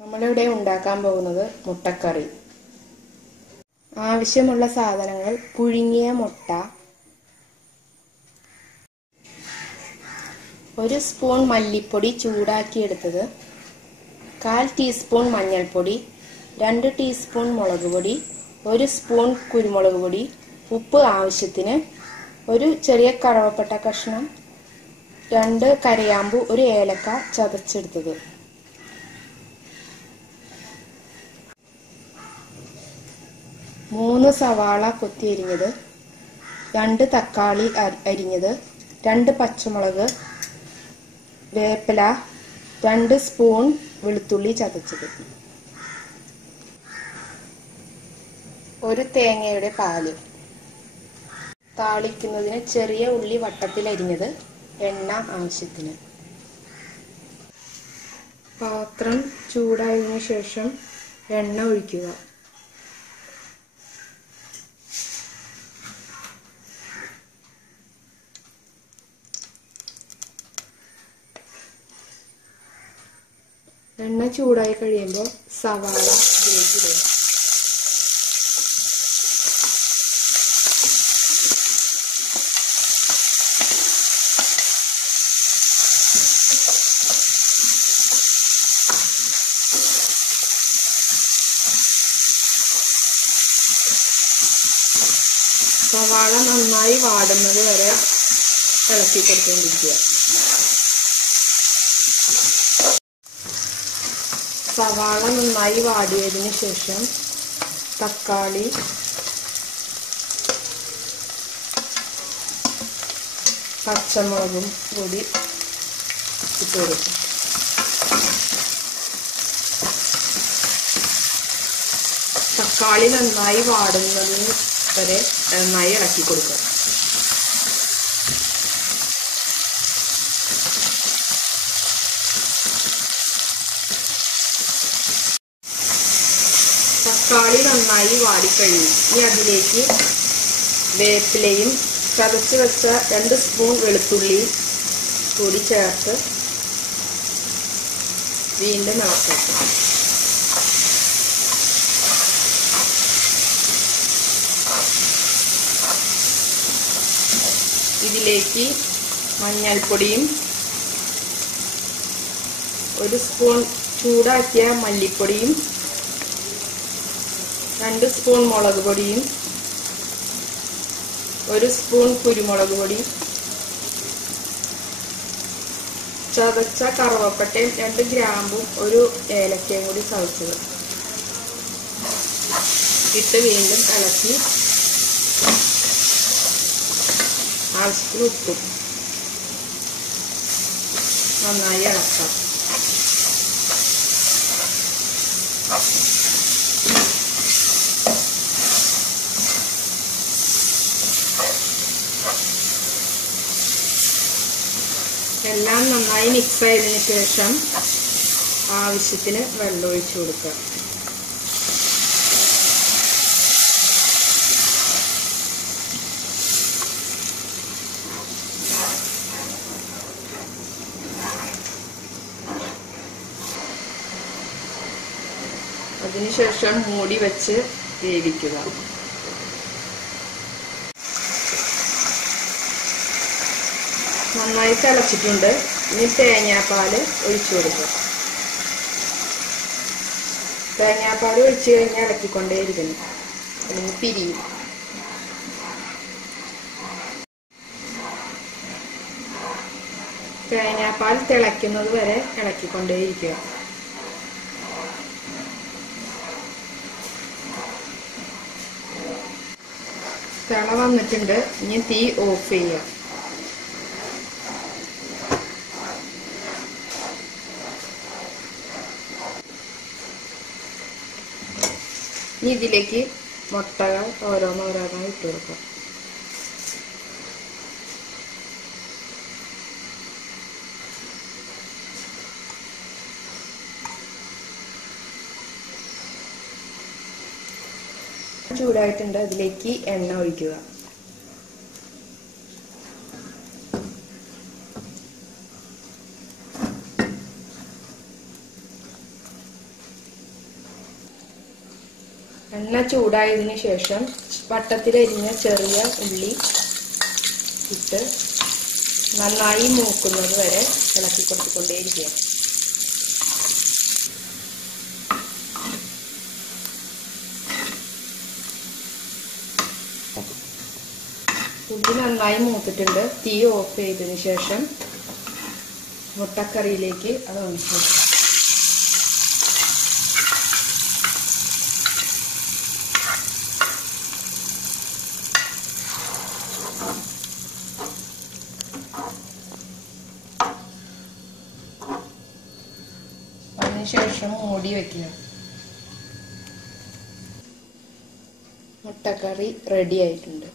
നമ്മളിവിടെ ഉണ്ടാക്കാൻ പോകുന്നത് മുട്ടക്കറി. ആവശ്യമുള്ള സാധനങ്ങൾ: പുഴുങ്ങിയ മുട്ട, 1 സ്പൂൺ മല്ലിപ്പൊടി ചൂടാക്കിയെടുത്തത്, 1/4 ടീസ്പൂൺ മഞ്ഞൾപ്പൊടി, 2 ടീസ്പൂൺ മുളക് പൊടി, 1 സ്പൂൺ കുരുമുളക് പൊടി, ഉപ്പ് ആവശ്യത്തിന്, ഒരു ചെറിയ കറുവപ്പട്ട കഷ്ണം, 2 കരയാമ്പു, 1 ഏലക്ക ചതച്ചെടുത്തത്. മൂന്ന് സവാള കൊത്തി അരിഞ്ഞത്, 2 തക്കാളി അരിഞ്ഞത്, 2 പച്ചമുളക്, വേപ്പില, 2 സ്പൂൺ വെളുത്തുള്ളി ചതച്ചത്, 1 തേങ്ങയുടെ പാല്. താളിക്കുന്നതിന് ചെറിയ ഉള്ളി വട്ടത്തിൽ അരിഞ്ഞത്, എണ്ണ ആവശ്യത്തിന്. പാത്രം ചൂടായതിനു ശേഷം എണ്ണ ഒഴിക്കുക. എണ്ണ ചൂടായി കഴിയുമ്പോൾ സവാള ഇതിലേക്ക് ഇടുക. സവാള നന്നായി വാടുന്നത് വരെ ഇളക്കി കൊടുത്തുകൊണ്ടിരിക്കുക. സവാള നന്നായി വാടിയതിനു ശേഷം തക്കാളി, പച്ചമുളകും കൂടി ഇട്ട് കൊടുക്കും. തക്കാളി നന്നായി വാടുന്നതിന് വരെ നന്നായി ഇളക്കി കൊടുക്കുക. തക്കാളി നന്നായി വാടിക്കഴിഞ്ഞു. ഇനി അതിലേക്ക് വേപ്പിലയും ചതച്ച് വെച്ച 2 സ്പൂൺ വെളുത്തുള്ളി കൂടി ചേർത്ത് വീണ്ടും ഇളക്കുക. ഇതിലേക്ക് മഞ്ഞൾപ്പൊടിയും 1 സ്പൂൺ ചൂടാക്കിയ മല്ലിപ്പൊടിയും 2 സ്പൂൺ മുളക് പൊടിയും 1 സ്പൂൺ കുരുമുളക് പൊടി, ചതച്ച കറുവപ്പട്ടയും 2 ഗ്രാമ്പും 1 ഏലക്കയും കൂടി ചതച്ചത് ഇട്ട് വീണ്ടും ഇളക്കി ആവശ്യത്തിന് ഉപ്പും നന്നായി ഇളക്കാം. എല്ലാം നന്നായി മിക്സ് ആയതിനു ശേഷം ആവശ്യത്തിന് വെള്ളം ഒഴിച്ചു കൊടുക്കുക. അതിനുശേഷം മൂടി വെച്ച് വേവിക്കുക. നന്നായി തിളച്ചിട്ടുണ്ട്. ഇനി തേങ്ങാപ്പാല് ഒഴിച്ചു കൊടുക്കുക. തേങ്ങാപ്പാൽ ഒഴിച്ചു കഴിഞ്ഞാൽ ഇളക്കിക്കൊണ്ടേയിരിക്കണം, അല്ലെങ്കിൽ പിരിയും. തേങ്ങാപ്പാൽ തിളയ്ക്കുന്നത് വരെ ഇളക്കിക്കൊണ്ടേയിരിക്കുക. തിള വന്നിട്ടുണ്ട്. ഇനി തീ ഓഫ് ചെയ്യുക. ഇനി ഇതിലേക്ക് മുട്ടകൾ ഓരോന്നോരോന്നായി ഇട്ട് കൊടുക്കാം. ചൂടായിട്ടുണ്ട്. അതിലേക്ക് എണ്ണ ഒഴിക്കുക. എണ്ണ ചൂടായതിനു ശേഷം വട്ടത്തിലരിഞ്ഞ ചെറിയ ഉള്ളി ഇട്ട് നന്നായി മൂക്കുന്നത് വരെ ഇളക്കി കൊടുത്തുകൊണ്ടേയിരിക്കുക. ഉള്ളി നന്നായി മൂത്തിട്ടുണ്ട്. തീ ഓഫ് ചെയ്തതിന് ശേഷം മുട്ടക്കറിയിലേക്ക് അത് ഒഴിച്ചു കൊടുക്കാം. അതിനുശേഷം മൂടി വയ്ക്കുക. മുട്ടക്കറി റെഡി ആയിട്ടുണ്ട്.